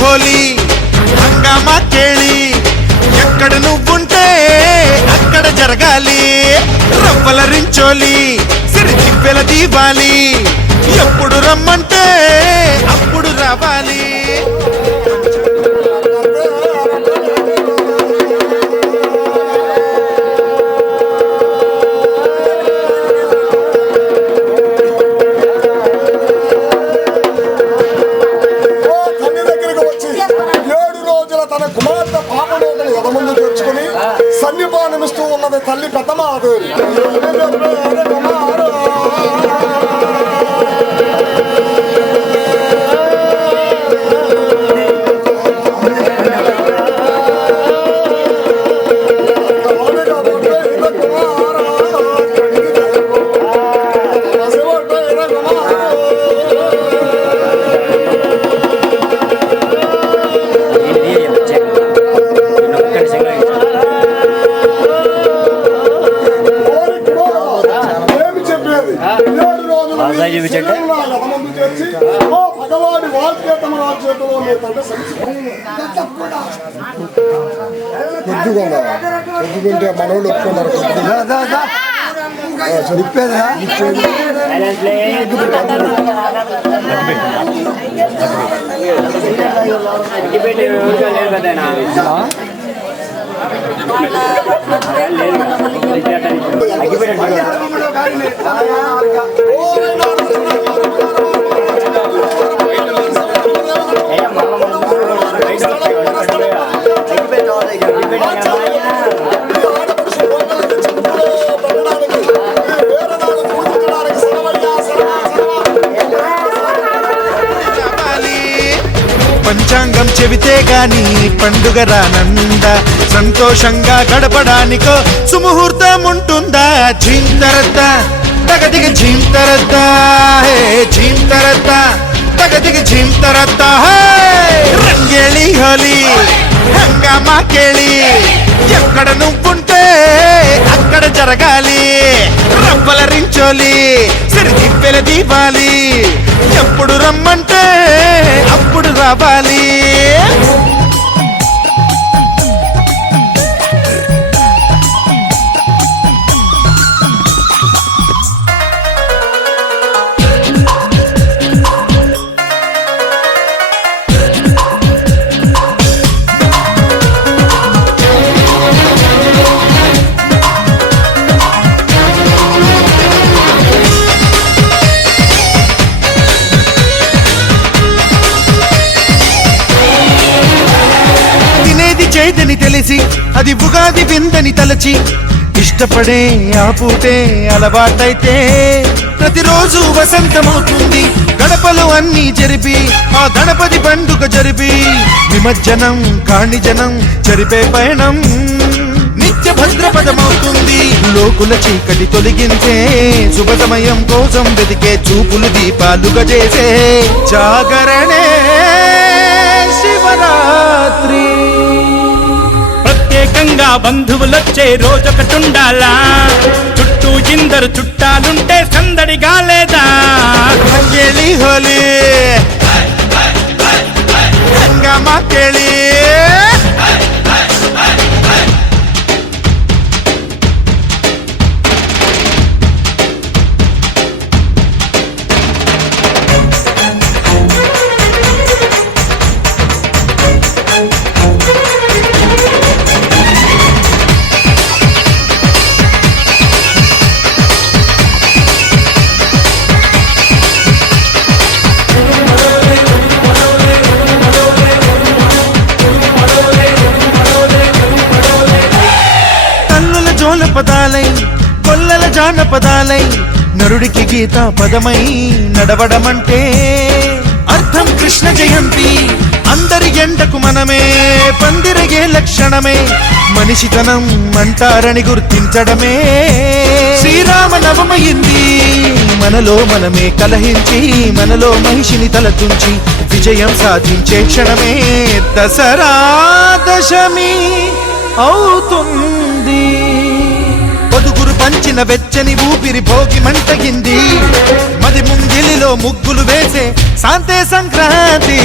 హోలీ హంగామా కేళి ఎక్కడ నువ్వుంటే అక్కడ జరగాలి రవ్వల రించోలి సిరి తిప్పెల దీవాలి ఎప్పుడు రమ్మంటే అప్పుడు రావాలి సన్నిపానమిస్తూ ఉన్నది తల్లి పెద్దమాదేవి. భగవాని వాల్కేతమ రాజ్యంలో కొద్దుకుంటే మనోళ్ళు ఒప్పుకున్నారు చెప్పేదా పంచాంగం చెబితే గాని పండుగ రానందా సంతోషంగా గడపడానికో సుముహూర్తం ఉంటుందా ఝీంతరద్దా తగదిగ ఝీంతరద్దా హే ఝీంతరద్దా తగదిగ ఝీంతరద్దా హే రంగేళి హోలీ హంగామా కేళి ఎక్కడ నువ్వుంటే అక్కడ జరగాలి రవ్వల రించోలి సిరి తిప్పెల దీవాలి ఎప్పుడు రమ్మంటే అప్పుడు రావాలి చేదని తెలిసి అది ఉగాది విందని తలచి ఇష్టపడే ఆ పూటే అలవాటైతే ప్రతిరోజు వసంతమవుతుంది గడపలు అన్నీ జరిపి ఆ గణపతి పండుగ జరిపి నిమజ్జనం కాణిజనం జరిపే పయనం నిత్య భద్రపదమవుతుంది లోకుల చీకటి తొలగించే శుభ సమయం కోసం వెతికే చూపులు దీపాలుగా చేసే జాగరణే శివరాత్రి ప్రత్యేకంగా బంధువులొచ్చే రోజొకటుండాలా చుట్టూ ఇందరు చుట్టాలుంటే సందడిగా లేదా రంగేళి హోలీ హంగామా కేళి పురాణ పదాలై నరుడికి గీత పదమై నడవడమంటే అర్థం కృష్ణ జయంతి. అందరి ఎండకు మనమే పందిరగే లక్షణమే మనిషితనం అంటారని గుర్తించడమే. శ్రీరామ నవమయింది మనలో మనమే కలహించి మనలో మహిషిని తలతుంచి విజయం సాధించే క్షణమే దసరా దశమి అవుతుంది. పొదుగురు పంచిన వెచ్చని ఊపిరి భోగి మంటగింది. మది ముంగిలిలో ముగ్గులు వేసే శాంతే సంక్రాంతి.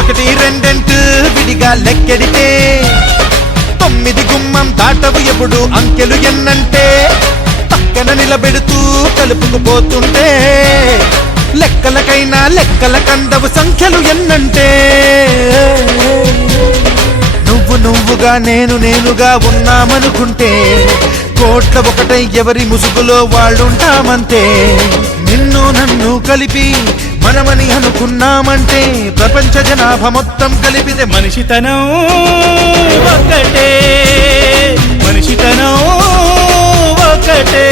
ఒకటి రెండెంటు విడిగా లెక్కెడితే 9 గుమ్మం దాటవు ఎప్పుడు అంకెలు ఎన్నంటే పక్కన నిలబెడుతూ కలుపుకుపోతుంటే లెక్కలకైనా లెక్కల కందవు సంఖ్యలు ఎన్నంటే. నువ్వుగా నేను నేనుగా ఉన్నామనుకుంటే కోట్ల ఒకటై ఎవరి ముసుగులో వాళ్ళుంటామంతే. నిన్ను నన్ను కలిపి మనమని అనుకున్నామంటే ప్రపంచ జనాభా మొత్తం కలిపితే మనిషితనం ఒకటే, మనిషితనం ఒకటే.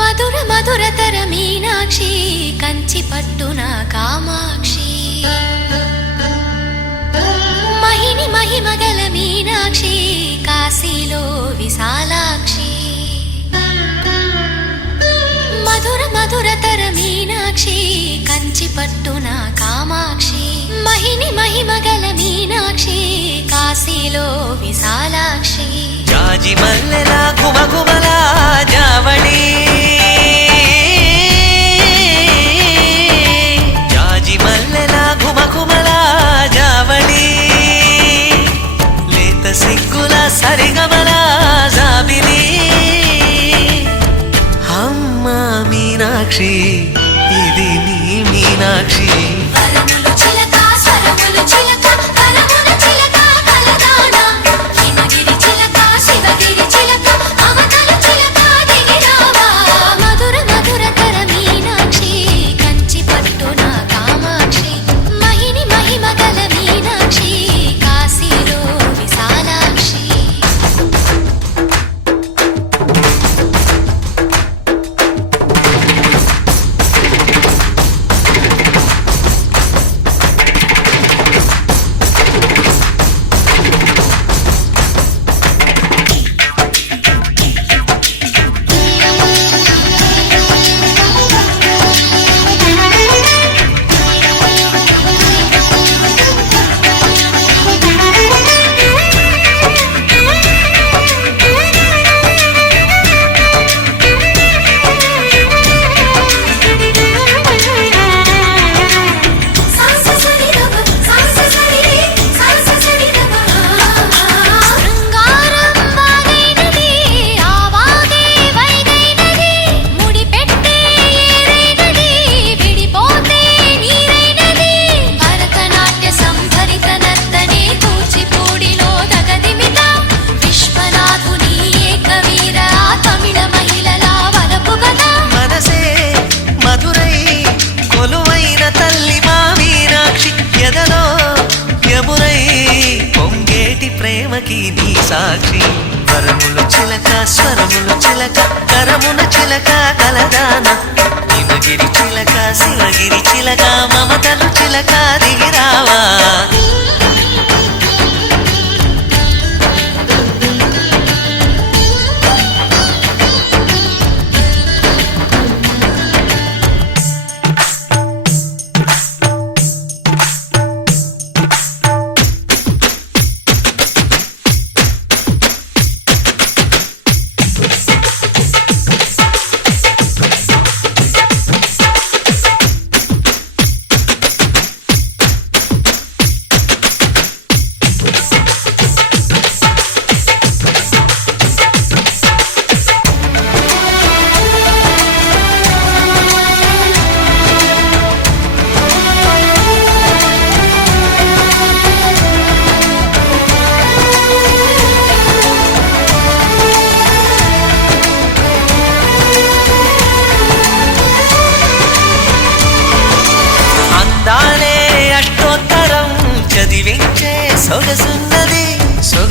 మధుర మధురతర మీనాక్షి కంచి పట్టున కామాక్షి మహిని మహిమగల మీనాక్షి కాశీలో విశాలాక్షి. మధుర మధురతర మీనాక్షి కంచి పట్టున కామాక్షి మహిని మహిమగల మీనాక్షి కాశీలో విశాలాక్షి. జాజి మల్లెలా కుమకుమలా జావళి, జాజి మల్లెలా కుమకుమలా జావళి, లేత సిగ్గుల సరిగమల జాబిలి. అమ్మ మీనాక్షి ఇది నీ మీనాక్షి. వరములు చిలక స్వరములు చిలక కరమున చిలక కలదానా హిమగిరి చిలక శివగిరి చిలక అవతల చిలక దిగిరావా. మధుర మధురతర మీనాక్షి కంచి పట్టున కామాక్షి మహిని మహిమగల మీనాక్షి కాశీలో విశాలాక్షి. ప్రేమకి నీ సాక్షి. వరములు చిలక స్వరములు చిలక కరమున చిలక కలదాన హిమగిరి చిలక శివగిరి చిలక మమతలు చిలక దిగిరావా.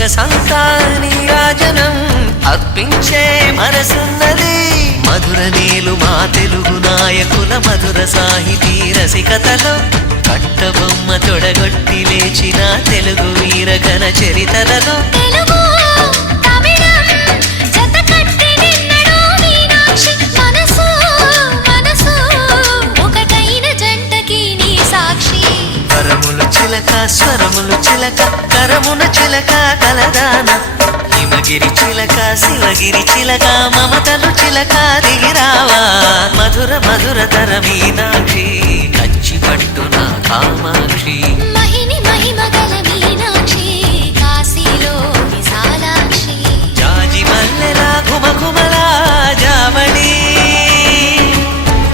మనసంతా నీరాజనం అర్పించే మనసున్నది మధుర నేలు మా తెలుగు నాయకుల మధుర సాహితీ రసికతలో కట్టబొమ్మ తొడగొట్టి లేచిన తెలుగు వీర ఘన చరితలలో తెలుగు తమిళం జతకట్టి నిన్నడు మీనాక్షి మనసు మనసు ఒకటైన జంటకి నీ సాక్షి వరములు చిలక స్వరములు చిలక కరమున చిలక కలదాన హిమగిరి చిలక శివగిరి చిలక మమతలు చిలక దిగిరావా మధుర మధుర తర మీనాక్షి కంచి పట్టున కామాక్షి మహిని మహిమగల మీనాక్షి కాశీలో విశాలాక్షి జాజి మల్లెలా ఘుమఘుమలా జావళి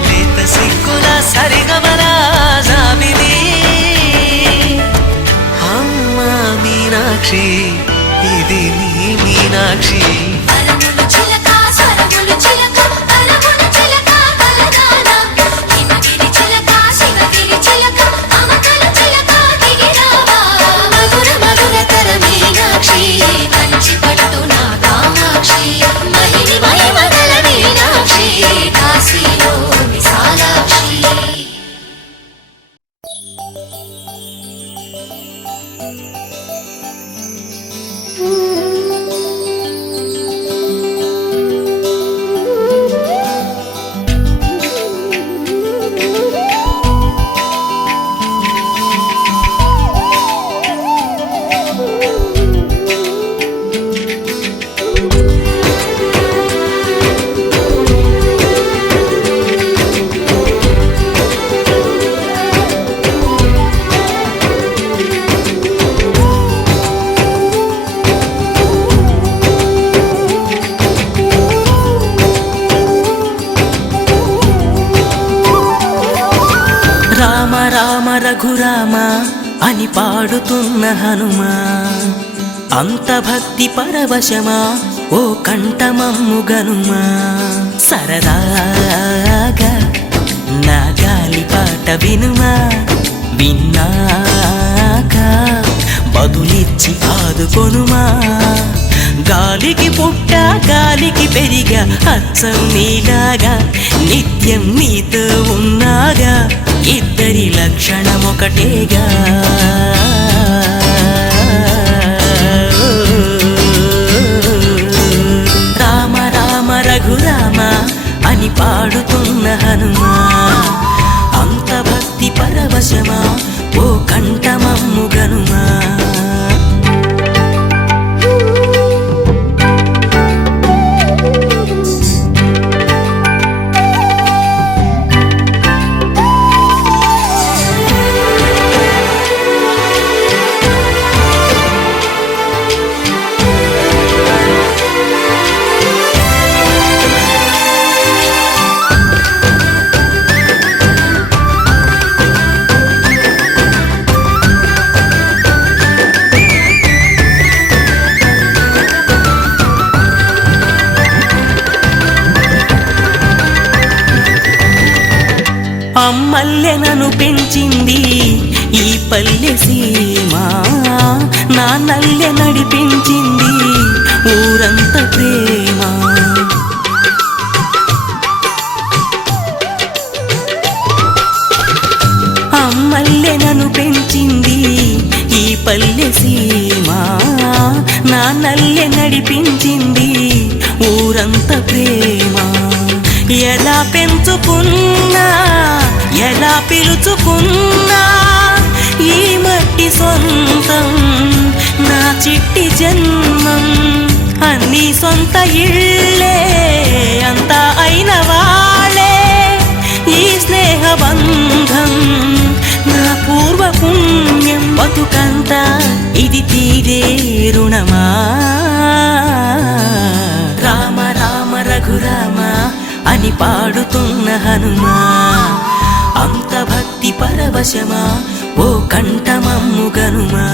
లేత సిగ్గుల సరిగమలా జాబిలి అమ్మ మీనాక్షి ఇది నీ మీనాక్షి వరములు చిలక స్వరములు చిలక కరమున చిలక కలదాన హిమగిరి చిలక శివగిరి చిలక మమతలు చిలక దిగిరావా మధుర మధుర తర మీనాక్షి కంచి పట్టున కామాక్షి మహిని మహిమగల మీనాక్షి కాశీలో విశాలాక్షి రామ రామ రఘురామ అని పాడుతున్న హనుమా అంత భక్తి పరవశమా ఓ కంఠమమ్ము గనుమా సరదాగా నా గాలి పాట వినుమా విన్నాక బదులిచ్చి ఆదుకొనుమా గాలికి పుట్ట గాలికి పెరిగా అచ్చం నీలాగా నిత్యం నీతో ఉన్నాగా ఇద్దరి లక్షణమొకటేగా రామ రామ రఘురామ అని పాడుతున్న హనుమా అంత భక్తి పరవశమా ఓ కంఠమమ్ము గనుమా అమ్మల్లెనను పెంచింది ఈ పల్లె సీమ నా నల్లె నడిపించింది ఊరంత ప్రేమ అమ్మల్లెనను పెంచింది ఈ పల్లె సీమ నా నల్లె నడిపించింది ఊరంత ప్రేమ ఎలా పెంచుకున్నా ఎలా పిలుచుకున్నా ఈ మట్టి సొంతం నా చిట్టి జన్మం అన్ని సొంత ఇళ్ళే అంతా అయిన వాళ్ళే ఈ స్నేహ బంధం నా పూర్వ పుణ్యం బతుకంతా ఇది తీరే రుణమా రామ రామ రఘురామ అని పాడుతున్న హనుమా అంత భక్తి పరవశమా ఓ కంఠమమ్ము గనుమా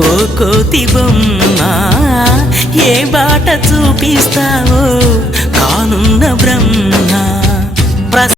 ఓ కోతి బొమ్మ ఏ బాట చూపిస్తావో